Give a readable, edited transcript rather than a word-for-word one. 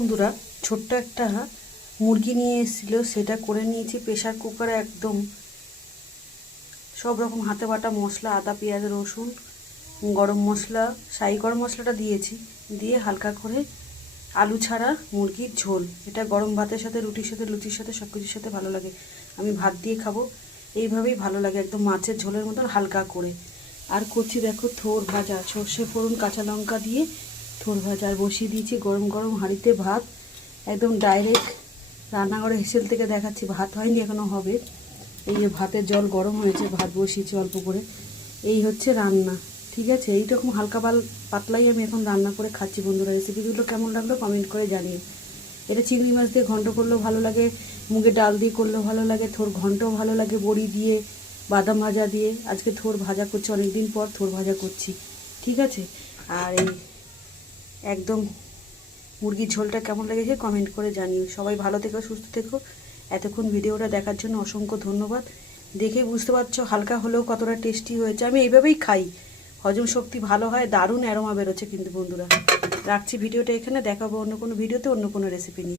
বন্ধুরা ছোট্ট একটা মুরগি নিয়ে এসেছিল, সেটা করে নিয়েছি প্রেশার কুকারে। একদম সব রকম হাতে বাটা মশলা, আদা পেঁয়াজ রসুন, গরম মশলা, শাহি গরম মশলাটা দিয়েছি, দিয়ে হালকা করে আলু ছাড়া মুরগির ঝোল। এটা গরম ভাতের সাথে, রুটির সাথে, লুচির সাথে, সব কিছুর সাথে ভালো লাগে। আমি ভাত দিয়ে খাবো, এইভাবেই ভালো লাগে, একদম মাছের ঝোলের মতন হালকা করে। আর করছি দেখো থোর ভাজা, সর্ষে ফোড়ন কাঁচা লঙ্কা দিয়ে থোর ভাজা। আর বসিয়ে দিয়েছি গরম গরম হাঁড়িতে ভাত, একদম ডাইরেক্ট রান্নাঘরে হেসেল থেকে দেখাচ্ছি। ভাত হয়নি, এখনও হবে। এই যে ভাতের জল গরম হয়েছে, ভাত বসিয়েছি অল্প করে। এই হচ্ছে রান্না, ঠিক আছে। এইরকম হালকা পাতলাই আমি এখন রান্না করে খাচ্ছি। বন্ধুরা, রেসিপিগুলো কেমন লাগলো কমেন্ট করে জানিয়ে। এটা চিংড়ি মাছ দিয়ে ঘন্ট করলেও ভালো লাগে, মুগের ডাল দিয়ে করলেও ভালো লাগে, থোর ঘন্টও ভালো লাগে, বড়ি দিয়ে, বাদাম ভাজা দিয়ে। আজকে থোর ভাজা করছি, অনেকদিন পর থোর ভাজা করছি, ঠিক আছে। আর এই একদম মুরগির ঝোলটা কেমন লেগেছে কমেন্ট করে জানিও। সবাই ভালো থেকো, সুস্থ থেকো। এতক্ষণ ভিডিওটা দেখার জন্য অসংখ্য ধন্যবাদ। দেখেই বুঝতে পারছো হালকা হলেও কতটা টেস্টি হয়েছে। আমি এইভাবেই খাই, হজম শক্তি ভালো হয়, দারুণ অ্যারোমা বেরোচ্ছে কিন্তু বন্ধুরা। রাখছি ভিডিওটা এখানে, দেখাবো অন্য কোনো ভিডিওতে অন্য কোনো রেসিপি নিয়ে।